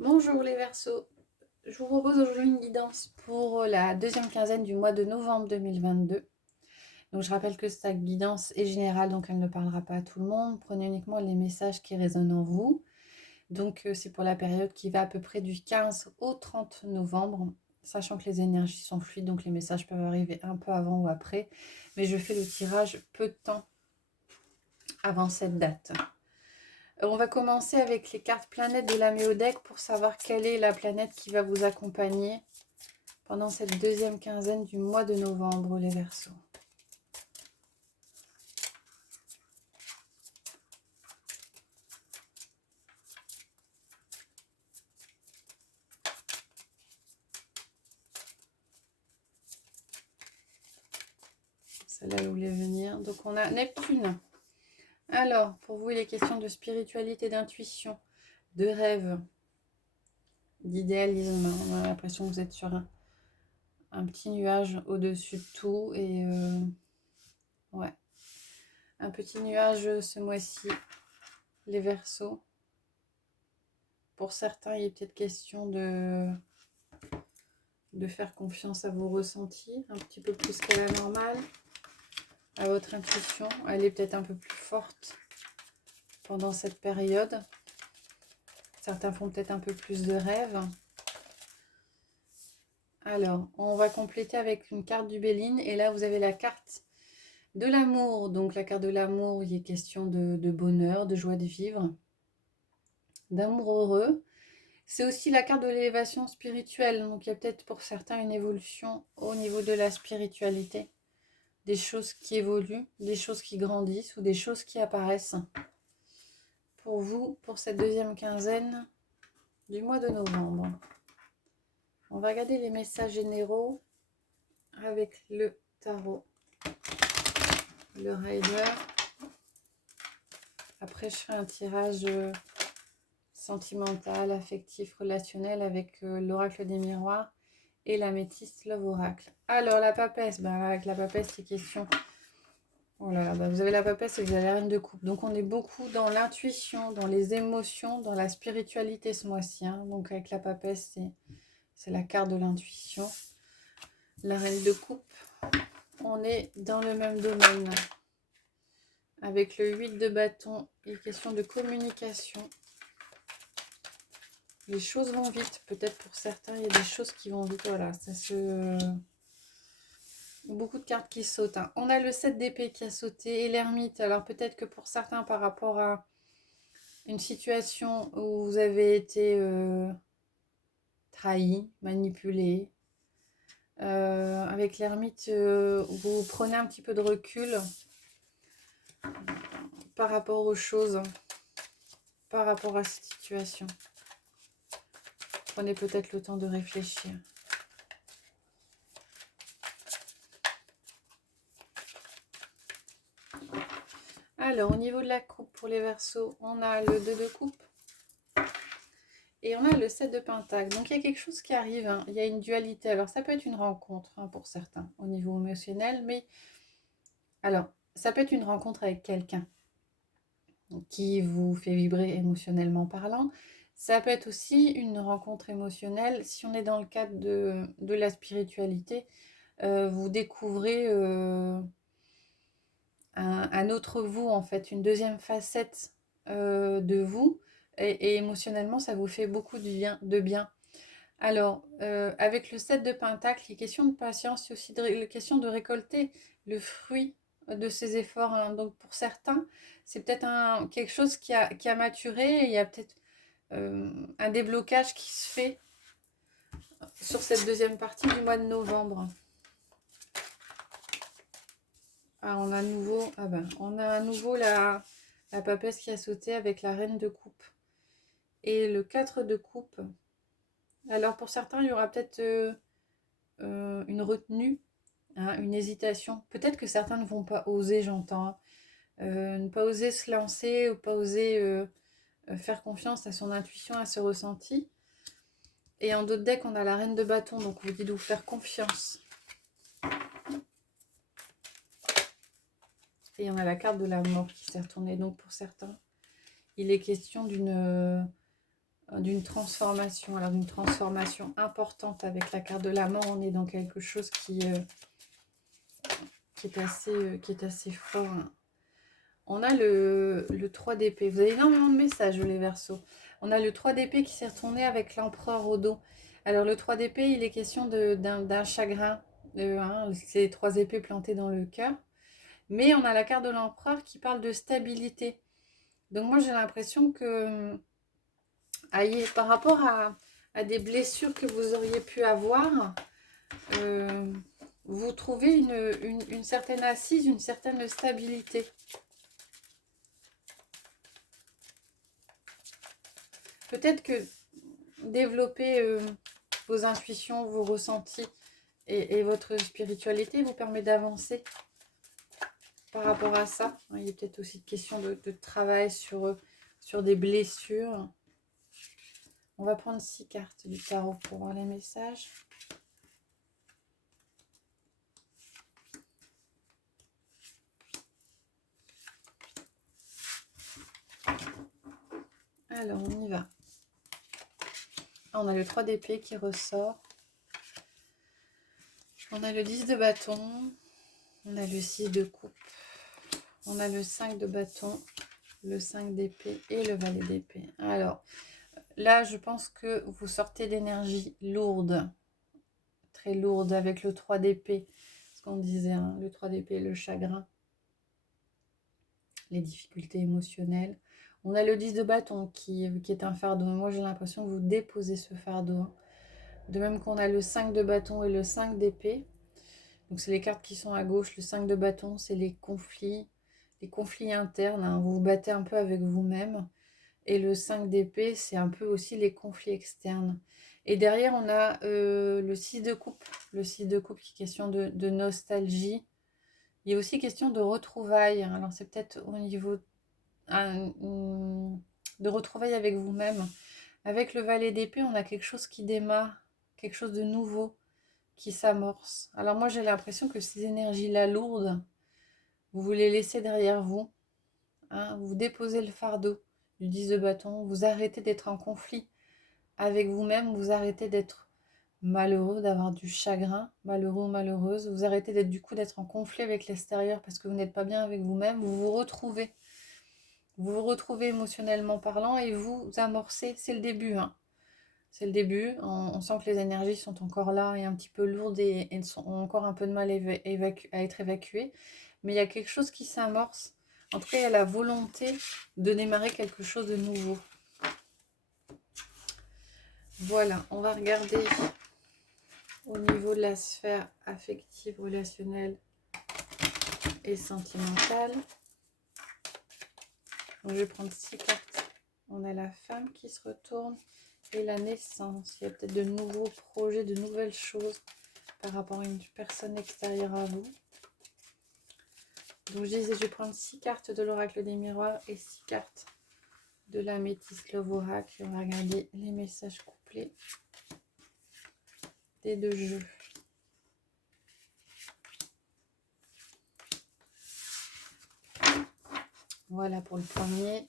Bonjour les Verseaux, je vous propose aujourd'hui une guidance pour la deuxième quinzaine du mois de novembre 2022. Donc je rappelle que cette guidance est générale, donc elle ne parlera pas à tout le monde. Prenez uniquement les messages qui résonnent en vous. Donc c'est pour la période qui va à peu près du 15 au 30 novembre, sachant que les énergies sont fluides, donc les messages peuvent arriver un peu avant ou après. Mais je fais le tirage peu de temps avant cette date. On va commencer avec les cartes planètes de la Méodec pour savoir quelle est la planète qui va vous accompagner pendant cette deuxième quinzaine du mois de novembre, les Verseaux. Celle-là, elle voulait venir. Donc, on a Neptune. Alors, pour vous, il est question de spiritualité, d'intuition, de rêve, d'idéalisme. On a l'impression que vous êtes sur un petit nuage au-dessus de tout. Et ouais, un petit nuage ce mois-ci, les Verseaux. Pour certains, il est peut-être question de faire confiance à vos ressentis, un petit peu plus qu'à la normale, à votre intuition. Elle est peut-être un peu plus forte pendant cette période. Certains font peut-être un peu plus de rêves. Alors, on va compléter avec une carte du Béline. Et là, vous avez la carte de l'amour. Donc, la carte de l'amour, il est question de bonheur, de joie de vivre, d'amour heureux. C'est aussi la carte de l'élévation spirituelle. Donc, il y a peut-être pour certains une évolution au niveau de la spiritualité. Des choses qui évoluent, des choses qui grandissent ou des choses qui apparaissent. Pour vous, pour cette deuxième quinzaine du mois de novembre. On va regarder les messages généraux avec le tarot, le Rider. Après, je ferai un tirage sentimental, affectif, relationnel avec l'oracle des miroirs et la métisse Love Oracle. Alors, la papesse, avec la papesse, c'est question... Oh là là, vous avez la papesse et vous avez la reine de coupe. Donc, on est beaucoup dans l'intuition, dans les émotions, dans la spiritualité ce mois-ci. Hein. Donc, avec la papesse, c'est la carte de l'intuition. La reine de coupe, on est dans le même domaine. Avec le 8 de bâton, il est question de communication. Les choses vont vite. Peut-être pour certains, il y a des choses qui vont vite. Voilà, ça se... Beaucoup de cartes qui sautent. Hein. On a le 7 d'épée qui a sauté et l'ermite. Alors peut-être que pour certains, par rapport à une situation où vous avez été trahi, manipulé, avec l'ermite, vous prenez un petit peu de recul par rapport aux choses, par rapport à cette situation. Prenez peut-être le temps de réfléchir. Alors, au niveau de la coupe pour les Verseaux, on a le 2 de coupe et on a le 7 de pentacle. Donc, il y a quelque chose qui arrive. Hein. Il y a une dualité. Alors, ça peut être une rencontre hein, pour certains au niveau émotionnel, mais alors, ça peut être une rencontre avec quelqu'un qui vous fait vibrer émotionnellement parlant. Ça peut être aussi une rencontre émotionnelle. Si on est dans le cadre de la spiritualité, vous découvrez un autre vous, en fait, une deuxième facette de vous. Et émotionnellement, ça vous fait beaucoup de bien. Alors, avec le 7 de Pentacle, il est question de patience, il y a aussi question de récolter le fruit de ces efforts. Hein. Donc, pour certains, c'est peut-être quelque chose qui a maturé et il y a peut-être un déblocage qui se fait sur cette deuxième partie du mois de novembre. Ah, on a à nouveau la papesse qui a sauté avec la reine de coupe et le 4 de coupe. Alors, pour certains, il y aura peut-être une retenue. Hein, une hésitation. Peut-être que certains ne vont pas oser, j'entends. Ne pas oser se lancer ou pas oser faire confiance à son intuition, à ses ressentis. Et en d'autres decks, on a la reine de bâton, donc vous dit de vous faire confiance. Et on a la carte de la mort qui s'est retournée. Donc pour certains, il est question d'une d'une transformation. Alors, d'une transformation importante avec la carte de la mort. On est dans quelque chose qui est assez fort. Hein. On a le 3 d'épée. Vous avez énormément de messages, les Verseaux. On a le 3 d'épée qui s'est retourné avec l'empereur au dos. Alors, le 3 d'épée, il est question d'un chagrin. Hein, c'est 3 épées plantées dans le cœur. Mais on a la carte de l'empereur qui parle de stabilité. Donc, moi, j'ai l'impression que par rapport à des blessures que vous auriez pu avoir, vous trouvez une certaine assise, une certaine stabilité. Peut-être que développer vos intuitions, vos ressentis et votre spiritualité vous permet d'avancer par rapport à ça. Il y a peut-être aussi une question de travail sur des blessures. On va prendre 6 cartes du tarot pour voir les messages. Alors, on y va. On a le 3 d'épée qui ressort. On a le 10 de bâton. On a le 6 de coupe. On a le 5 de bâton, le 5 d'épée et le valet d'épée. Alors, là, je pense que vous sortez d'énergie lourde. Très lourde avec le 3 d'épée. Ce qu'on disait, hein, le 3 d'épée, le chagrin. Les difficultés émotionnelles. On a le 10 de bâton qui est un fardeau. Moi, j'ai l'impression que vous déposez ce fardeau. Hein. De même qu'on a le 5 de bâton et le 5 d'épée. Donc, c'est les cartes qui sont à gauche. Le 5 de bâton, c'est les conflits internes. Hein. Vous vous battez un peu avec vous-même. Et le 5 d'épée, c'est un peu aussi les conflits externes. Et derrière, on a le 6 de coupe. Le 6 de coupe qui est question de nostalgie. Il y a aussi question de retrouvailles. Alors, c'est peut-être au niveau de retrouvailles avec vous-même. Avec le valet d'épée, on a quelque chose qui démarre, quelque chose de nouveau qui s'amorce. Alors moi, j'ai l'impression que ces énergies-là lourdes, vous les laissez derrière vous. Hein, vous déposez le fardeau du 10 de bâton. Vous arrêtez d'être en conflit avec vous-même. Vous arrêtez d'être malheureux, d'avoir du chagrin, malheureux ou malheureuse. Vous arrêtez d'être en conflit avec l'extérieur parce que vous n'êtes pas bien avec vous-même. Vous vous retrouvez. Vous vous retrouvez émotionnellement parlant et vous amorcez, c'est le début. Hein. C'est le début. On sent que les énergies sont encore là et un petit peu lourdes et ont encore un peu de mal à être évacuées. Mais il y a quelque chose qui s'amorce. En tout cas, il y a la volonté de démarrer quelque chose de nouveau. Voilà, on va regarder au niveau de la sphère affective, relationnelle et sentimentale. Donc, je vais prendre 6 cartes. On a la femme qui se retourne et la naissance. Il y a peut-être de nouveaux projets, de nouvelles choses par rapport à une personne extérieure à vous. Donc, je disais, je vais prendre 6 cartes de l'oracle des miroirs et 6 cartes de la métisse Love Oracle. On va regarder les messages couplés des deux jeux. Voilà pour le premier.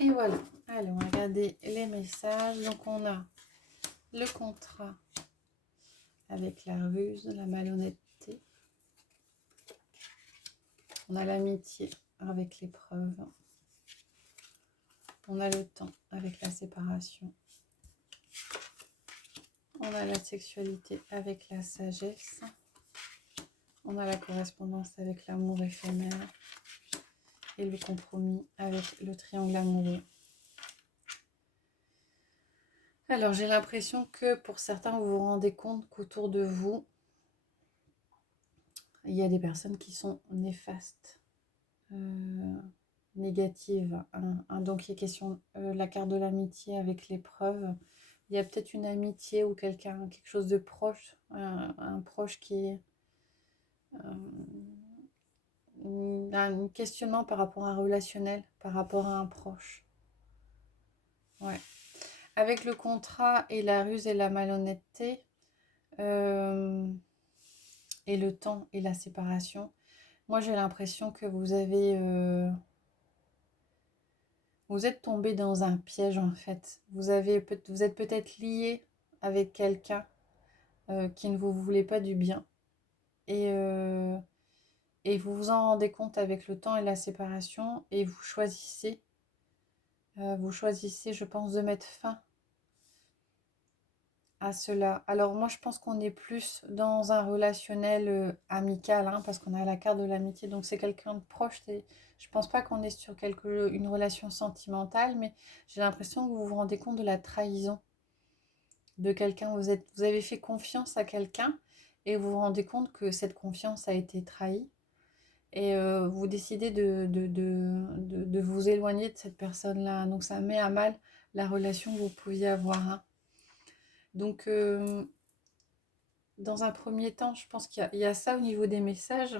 Et voilà. Allez, on va regarder les messages. Donc, on a le contrat avec la ruse, la malhonnêteté. On a l'amitié avec l'épreuve. On a le temps avec la séparation. On a la sexualité avec la sagesse. On a la correspondance avec l'amour éphémère. Et le compromis avec le triangle amoureux. Alors, j'ai l'impression que pour certains, vous vous rendez compte qu'autour de vous, il y a des personnes qui sont néfastes. négative. Donc il est question la carte de l'amitié avec l'épreuve. Il y a peut-être une amitié ou quelque chose de proche, un proche qui est un questionnement par rapport à un relationnel, par rapport à un proche. Ouais. Avec le contrat et la ruse et la malhonnêteté, et le temps et la séparation, moi j'ai l'impression que vous êtes tombé dans un piège en fait. Vous êtes peut-être lié avec quelqu'un qui ne vous voulait pas du bien. Et, euh, et vous vous en rendez compte avec le temps et la séparation et vous choisissez, je pense, de mettre fin à cela. Alors moi, je pense qu'on est plus dans un relationnel amical, hein, parce qu'on a la carte de l'amitié, donc c'est quelqu'un de proche. Je pense pas qu'on est sur une relation sentimentale, mais j'ai l'impression que vous vous rendez compte de la trahison de quelqu'un. Vous avez fait confiance à quelqu'un et vous vous rendez compte que cette confiance a été trahie. Et vous décidez de vous éloigner de cette personne-là. Donc ça met à mal la relation que vous pouviez avoir, hein. Donc dans un premier temps, je pense qu'il y a ça au niveau des messages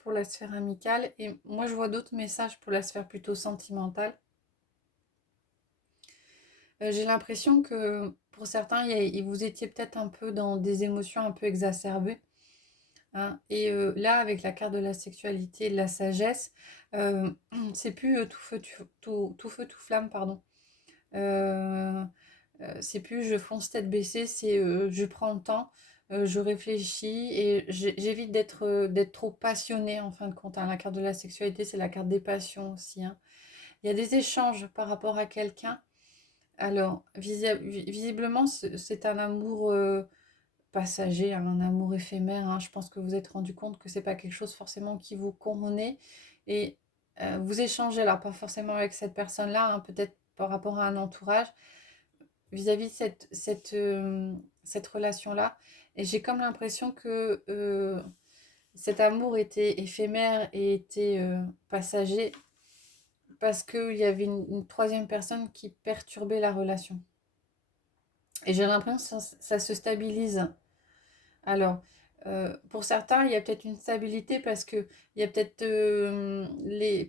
pour la sphère amicale. Et moi, je vois d'autres messages pour la sphère plutôt sentimentale. J'ai l'impression que pour certains, vous étiez peut-être un peu dans des émotions un peu exacerbées, hein. Et là, avec la carte de la sexualité et de la sagesse, c'est plus tout feu, tout flamme, pardon. Euh, c'est plus je fonce tête baissée, c'est je prends le temps, je réfléchis et j'évite d'être trop passionnée en fin de compte, hein. La carte de la sexualité, c'est la carte des passions aussi, hein. Il y a des échanges par rapport à quelqu'un. Alors, visiblement, c'est un amour passager, hein, un amour éphémère, hein. Je pense que vous vous êtes rendu compte que c'est pas quelque chose forcément qui vous convenait. Et vous échangez là, pas forcément avec cette personne-là, hein, peut-être par rapport à un entourage vis-à-vis de cette relation-là. Et j'ai comme l'impression que cet amour était éphémère et était passager parce qu'il y avait une troisième personne qui perturbait la relation. Et j'ai l'impression que ça se stabilise. Alors, pour certains, il y a peut-être une stabilité parce que il y a peut-être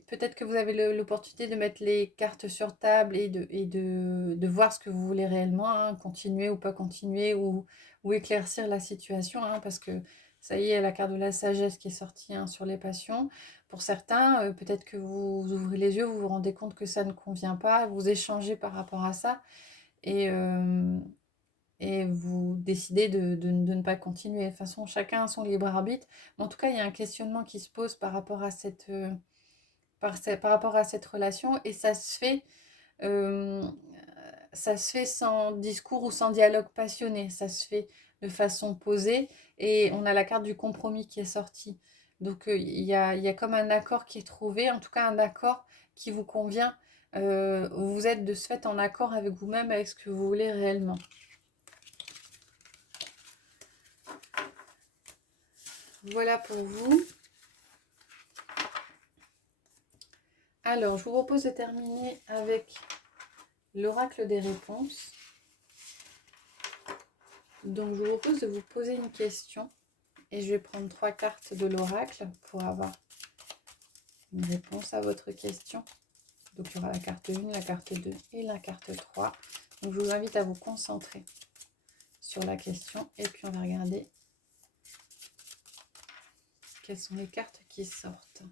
peut-être que vous avez l'opportunité de mettre les cartes sur table et de voir ce que vous voulez réellement, hein, continuer ou pas continuer ou éclaircir la situation, hein, parce que ça y est, la carte de la sagesse qui est sortie, hein, sur les passions. Pour certains, peut-être que vous ouvrez les yeux, vous vous rendez compte que ça ne convient pas, vous échangez par rapport à ça. Et, et vous décidez de ne pas continuer. De toute façon, chacun a son libre arbitre. Mais en tout cas, il y a un questionnement qui se pose par rapport à par rapport à cette relation et euh, ça se fait sans discours ou sans dialogue passionné. Ça se fait de façon posée et on a la carte du compromis qui est sortie. Donc, il y a comme un accord qui est trouvé, en tout cas un accord qui vous convient. Vous êtes de ce fait en accord avec vous-même, avec ce que vous voulez réellement. Voilà pour vous. Alors, je vous propose de terminer avec l'oracle des réponses. Donc, je vous propose de vous poser une question et je vais prendre 3 cartes de l'oracle pour avoir une réponse à votre question. Donc, il y aura la carte 1, la carte 2 et la carte 3. Donc, je vous invite à vous concentrer sur la question et puis on va regarder quelles sont les cartes qui sortent.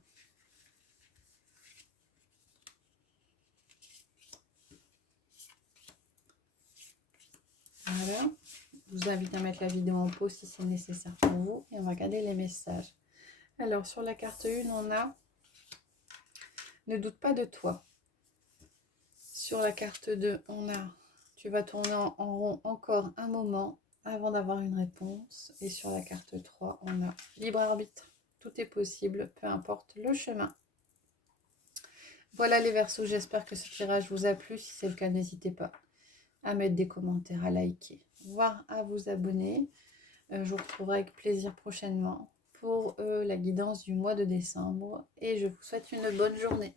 Voilà. Je vous invite à mettre la vidéo en pause si c'est nécessaire pour vous et on va regarder les messages. Alors, sur la carte 1, on a « Ne doute pas de toi ». Sur la carte 2, on a « Tu vas tourner en rond encore un moment avant d'avoir une réponse ». Et sur la carte 3, on a « Libre arbitre, tout est possible, peu importe le chemin ». Voilà les Verseaux, j'espère que ce tirage vous a plu. Si c'est le cas, n'hésitez pas à mettre des commentaires, à liker, voire à vous abonner. Je vous retrouverai avec plaisir prochainement pour la guidance du mois de décembre et je vous souhaite une bonne journée.